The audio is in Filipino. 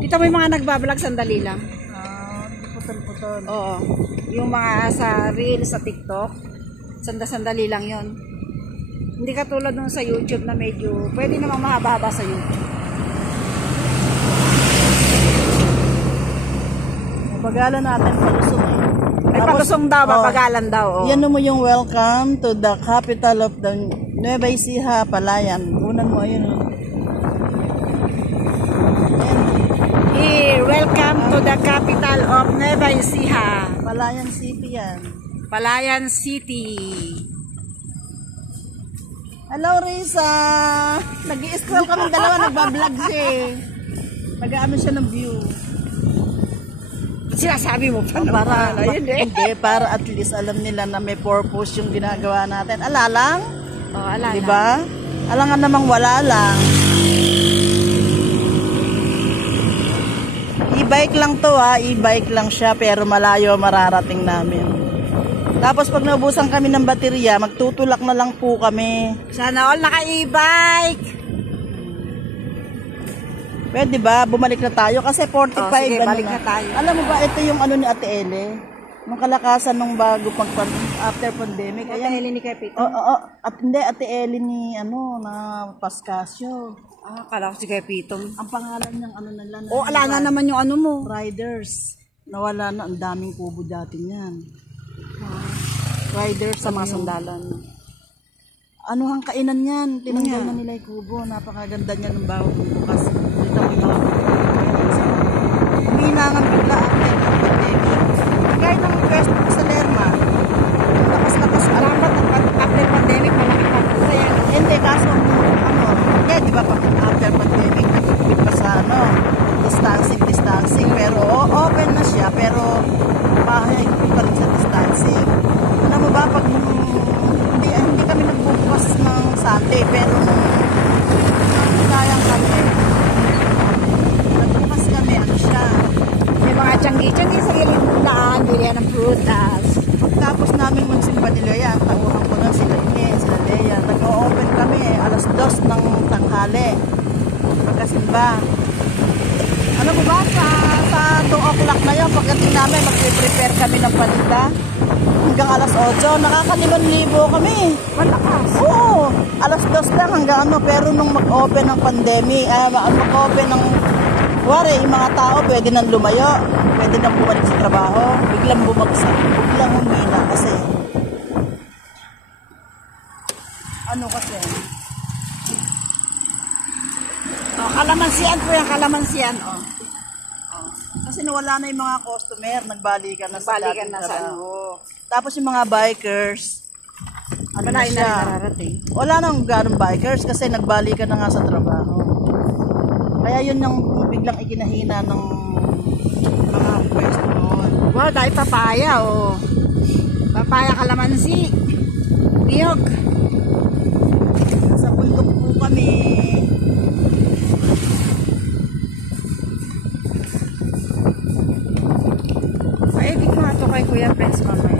Dito mo yung mga nagbablog, sandali lang. Putol-putol. Oo. Yung mga sa Reels, sa TikTok, sandali lang yon. Hindi katulad nung sa YouTube na medyo, pwede namang mahaba-haba sa YouTube. Bagalan natin palusong eh. Ay, palusong daw, babagalan daw. Oh. Yan mo yung welcome to the capital of the Nueva Ecija, Palayan. Unan mo, ayun. Welcome to the capital of Nueva Ecija. Palayan City yan. Palayan City. Hello, Risa! Nag-i-scroll kami dalawa, nagbablog siya eh. Nag-ano siya ng view. Sinasabi mo pa Para, hindi, para at least alam nila na may purpose yung ginagawa natin. Alalang? Oh, ala. Diba? Alangan namang wala lang. E-bike lang to e-bike lang siya pero malayo mararating namin. Tapos pag naubusan kami ng baterya, magtutulak na lang po kami. Sana all naka-e-bike. Pwede ba? Bumalik na tayo kasi 45 sige, ano balik na tayo. Alam mo ba, ito yung ano ni Ate Ele? Nung kalakasan nung bago after pandemic. Ate Ele ni Kapito? Oo, at hindi, Ate Ele ni na Pascasio. Kala ko si Kapito. Ang pangalan ng ano nila. Ala na naman yung ano mo. Riders. Nawala na, ang daming kubo dati niyan. Riders Sa mga sandalan. Ano ang kainan yan? Tinanggal na nila yung kubo. Napakaganda niya ng bawang bukas. Dito mo yung mga huminangan bigla after ng pandemic. Kaya ng pwesto ko sa Lerma. Lakas-lakas. Alam ba, after pandemic, malaki pa po yan. Hindi, kaso di ba pag after pandemic, nagpipit pa sa distancing. Pero open na siya, pero bahay pa rin sa distancing. Alam mo ba, pag hindi kami nagbubukas ng Sunday, pero sayang kami. Nagbukas kami, ano siya. May mga tiyanggi-tiyanggi sa gilid ng daan, bilihan ng prutas. Tapos namin magsimba nila yan. Tauhan ko na sila sila Lea. Nag-o-open kami alas 2 ng tanghali. Pagkasimba. Alam mo ba, sa 2 o'clock na yun, pagdating namin, mag-prepare kami ng paninda. Hanggang alas 8, nakaka-5,000 kami. Malakas. Oo, alas 2 lang hanggang pero nung mag-open ng pandemic, mag-open ng, yung mga tao pwede nang lumayo, pwede nang bumalik sa trabaho, biglang bumagsak, biglang humina kasi. Kasi? Kalamansian po yung kalamansian. Kasi nawala na yung mga customer, nagbalikan na sa ano. Tapos yung mga bikers, Wala na nararating. Wala nang ganong bikers kasi nagbalikan na nga sa trabaho. Kaya yun yung biglang ikinahina ng mga pwesto noon. Wow, dahil papaya Papaya, kalamansi. Niyog. Sa bundok po kami. Ay, di ko nga ito kay Kuya Prince mamaya.